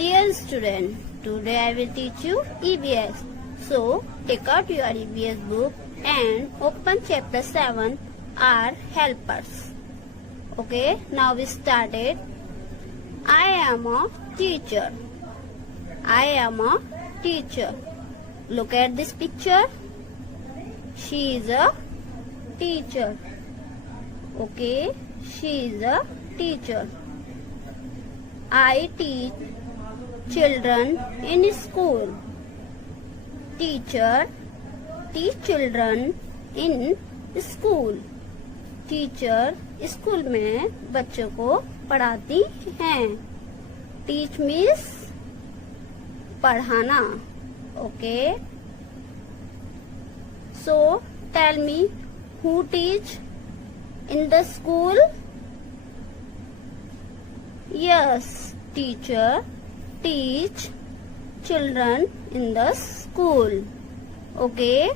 Dear student, today I will teach you EVS. So, take out your EVS book and open chapter 7, Our Helpers. Okay, now we started. I am a teacher. I am a teacher. Look at this picture. She is a teacher. Okay, she is a teacher. I teach children in school. Teacher teach children in school. Teacher school में बच्चों को पढ़ाती हैं. Teach means पढ़ाना. Okay, so tell me who teach in the school. Yes, teacher teach children in the school. Okay,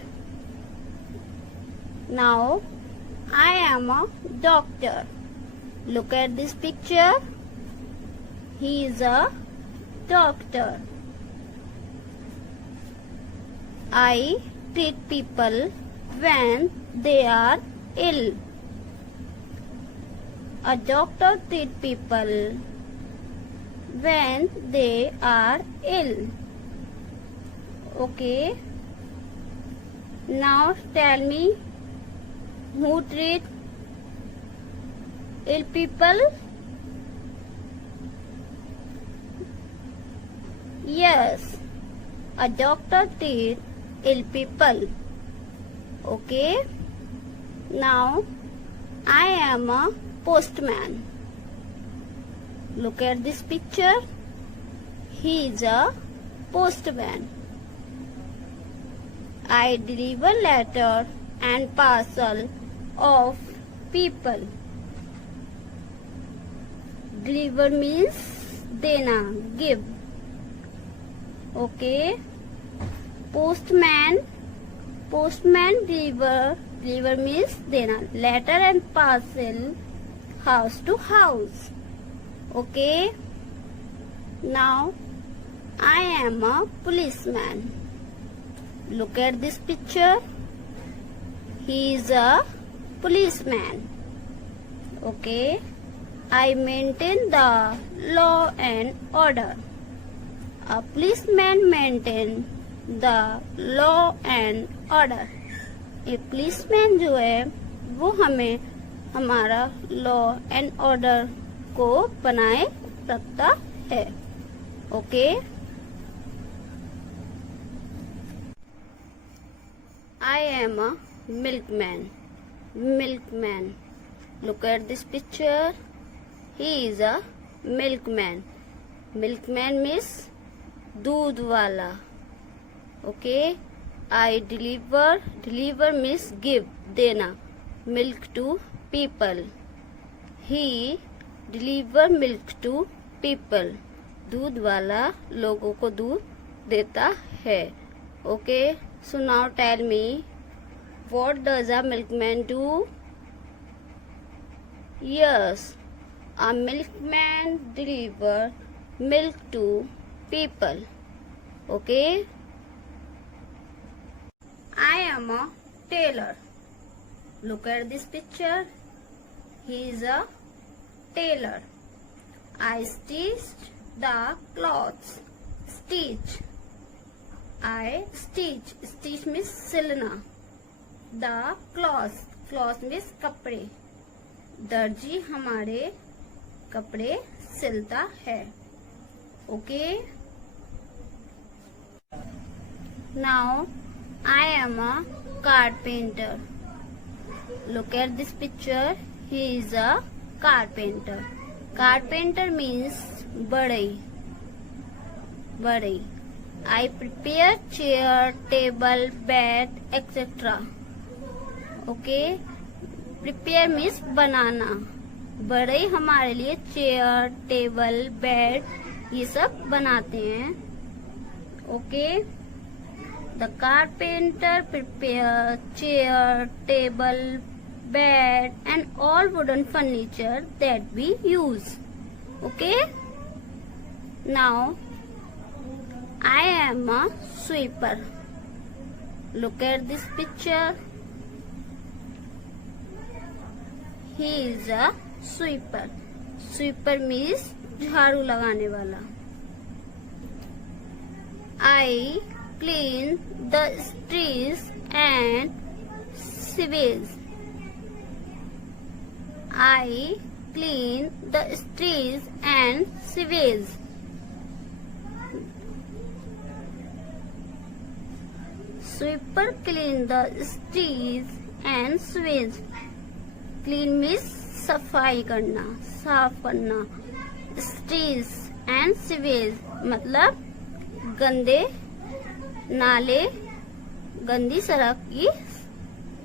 now I am a doctor. Look at this picture. He is a doctor. I treat people when they are ill. A doctor treat people when they are ill. Okay, now tell me who treat ill people. Yes, a doctor treat ill people. Okay, now I am a postman. Look at this picture. He is a postman. I deliver letter and parcel of people. Deliver means dena, give. Okay. Postman deliver means dena. Letter and parcel house to house. Okay, now I am a policeman. Look at this picture. He is a policeman. Okay, I maintain the law and order. A policeman maintain the law and order. एक policeman जो है वो हमें हमारा law and order को बनाए रखता है. Okay, I am a milkman. Milkman. Look at this picture. He is a milkman. Milkman means दूध वाला. Okay, I deliver means give, देना, milk to people. He deliver milk to people. दूध वाला लोगों को दूध देता है. Okay, so now tell me, what does a milkman do? Yes, a milkman deliver milk to people. Okay, I am a tailor. Look at this picture. He is a tailor. I stitch the clothes. Stitch. I stitch. Stitch means सिलना. The cloth. Cloth means कपड़े. दर्जी हमारे कपड़े सिलता है. Okay. Now I am a carpenter. Look at this picture. He is a carpenter. Carpenter means बढ़ई. बढ़ई. I prepare chair, table, bed, etc. Okay. Prepare means बनाना. बढ़ई हमारे लिए चेयर, टेबल, बेड ये सब बनाते हैं. Okay. The carpenter prepare chair, table, bed and all wooden furniture that we use. Okay. Now I am a sweeper. Look at this picture. He is a sweeper. Sweeper means झाड़ू लगाने वाला. I clean the streets and sewage. I clean the streets and sewage. Sweeper clean the streets and sewage. Clean means सफाई करना, साफ करना. Streets and sewage मतलब गंदे नाले, गंदी सड़क की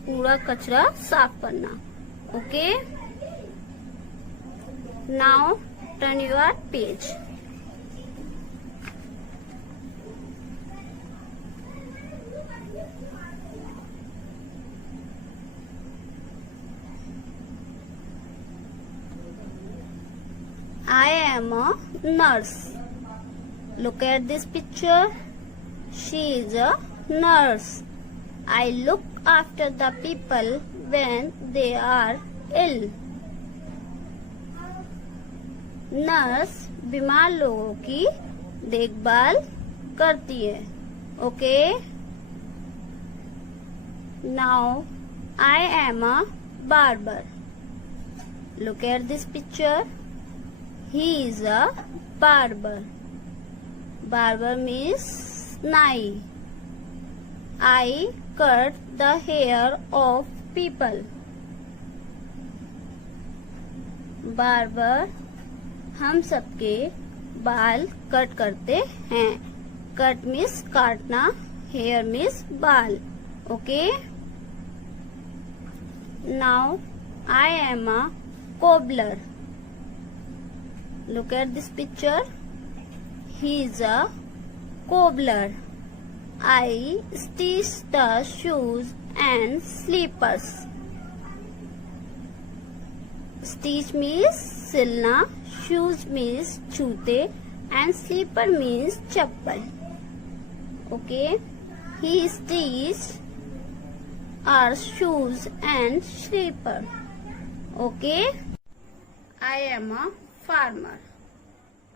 कूड़ा कचरा साफ करना. Okay, now turn your page. I am a nurse. Look at this picture. She is a nurse. I look after the people when they are ill. Nurse बीमार लोगों की देखभाल करती है. Okay, now I am a barber. Look at this picture. He is a barber. Barber means nai. I cut the hair of people. Barber हम सबके बाल cut करते हैं. कट मीन्स काटना, हेयर मीन्स बाल. Okay, now I am a cobbler. Look at this picture. He is a cobbler. I stitch the shoes and slippers. Stitch means सिलना, shoes means जूते and slipper means chappal. Okay, he stitched our shoes and slipper. Okay, I am a farmer.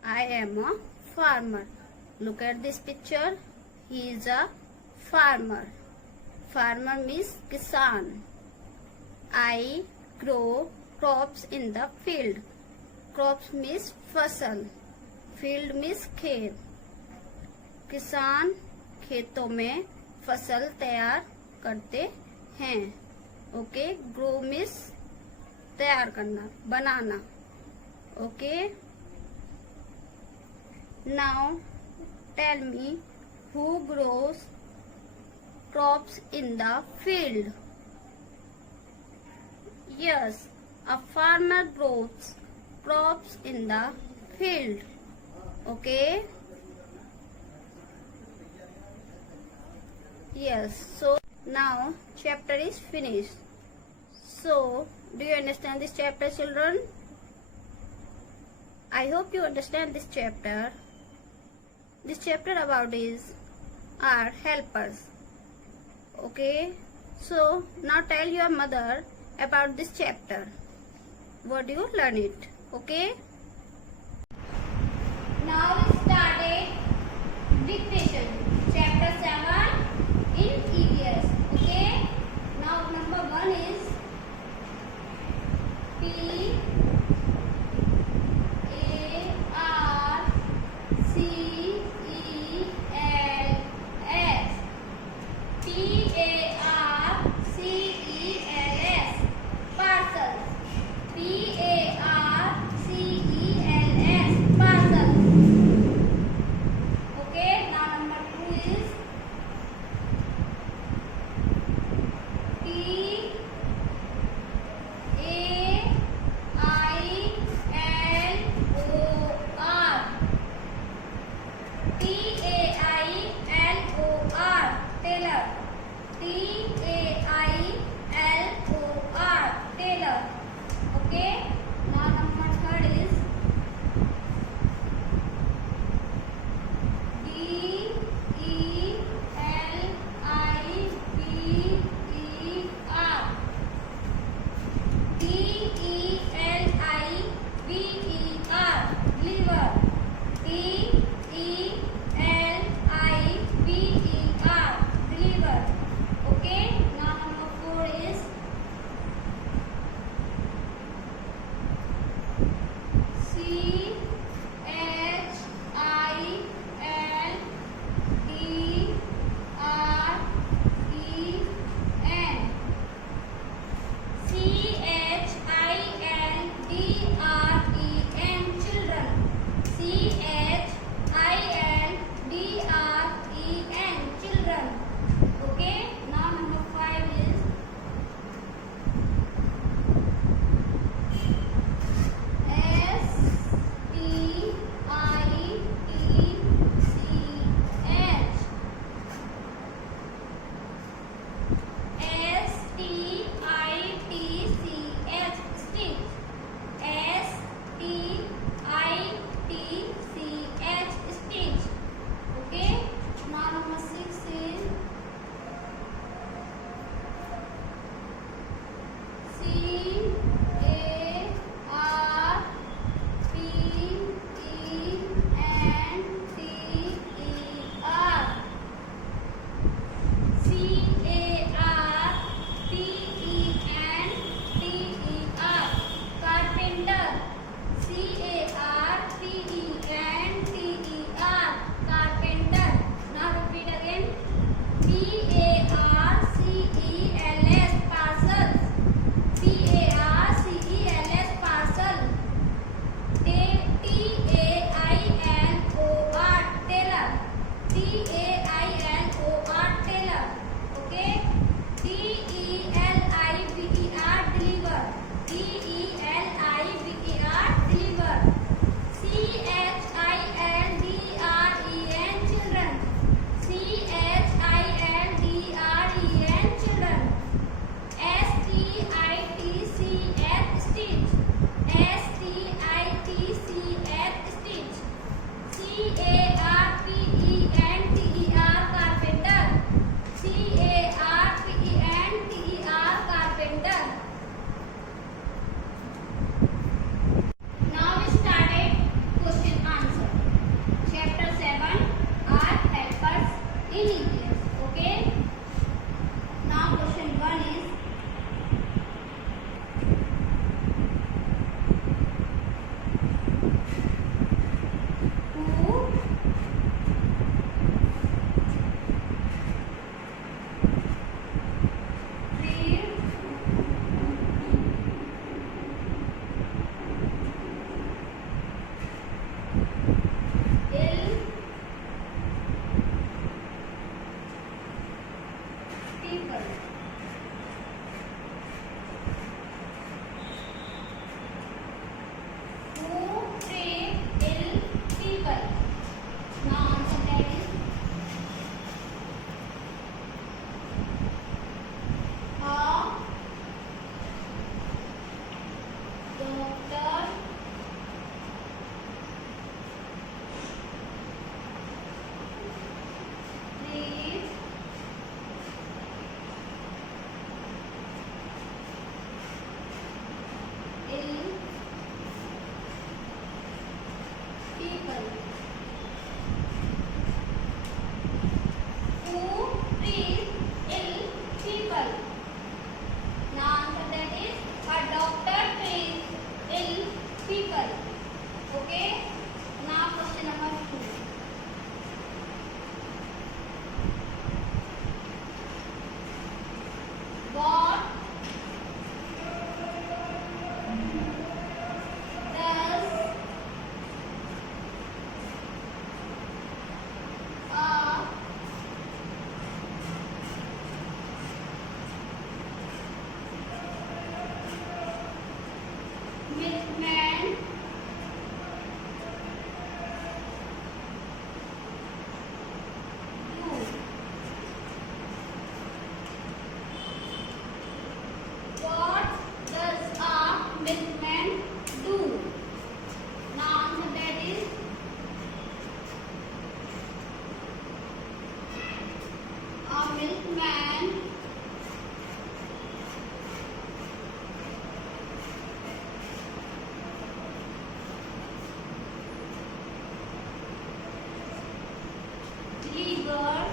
I am a farmer. Look at this picture. He is a farmer. Farmer means kisan. I grow crops in the field. Crops means फसल. Field means खेत. किसान खेतों में फसल तैयार करते हैं. Okay, grow means तैयार करना, बनाना. Okay, now tell me who grows crops in the field. Yes, a farmer grows crops in the field. Okay, yes, so now chapter is finished. So do you understand this chapter, children? I hope you understand this chapter. This chapter about is our helpers. Okay, so now tell your mother about this chapter. What do you learn it? Okay, now we started dictation chapter 7 in EVS. Okay, now number 1 is P D carpenter. Carpenter. Now we started question answer. Chapter 7 are helpers in EVS. Okay. Now question 1 is who read ill people. Who treat ill people. Now answer that is a doctor treats ill people. Who treats ill people. Now answer that is a doctor treats ill people. Okay. Now question number 2. What does a milkman do? What does a milkman do? Now answer that is a milkman deliver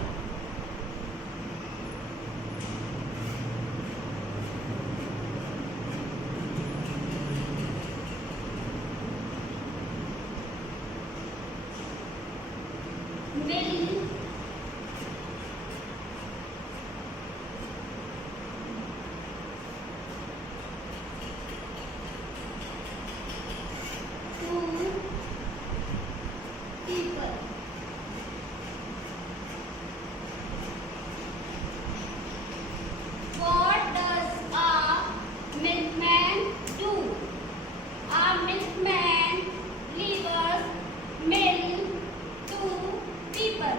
milk to people. What does a milkman do? A milkman delivers milk to people.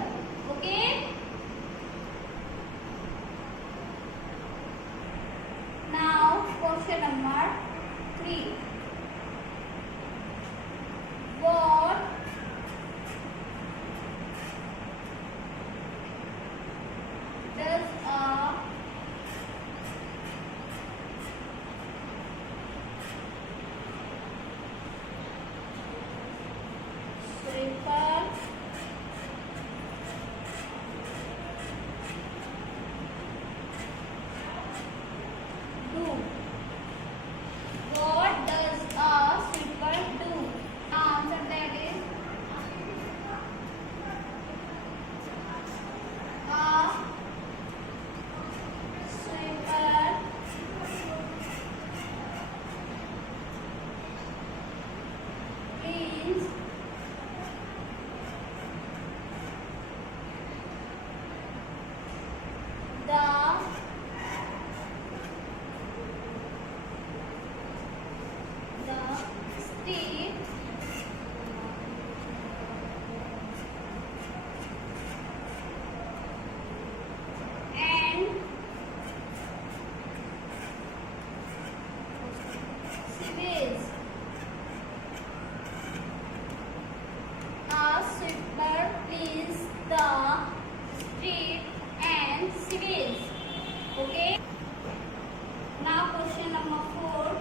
Question number 4.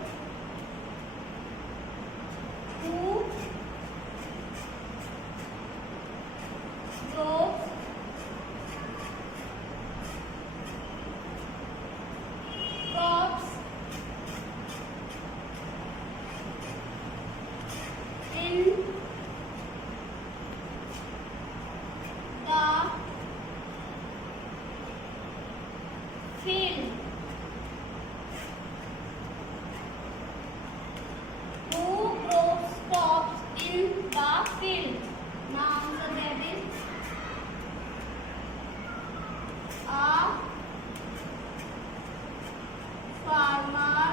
Who grows crops in the field? Who grows crops in the field? Now answer that is a farmer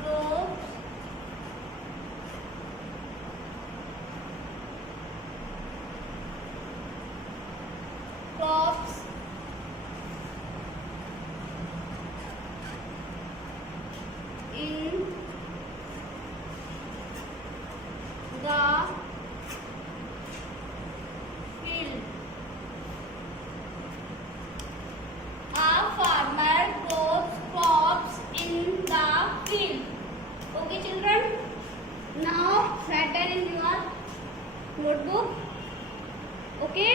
grows crops in the field. A farmer grows crops in the field. Okay, children. Now write down in your notebook. Okay.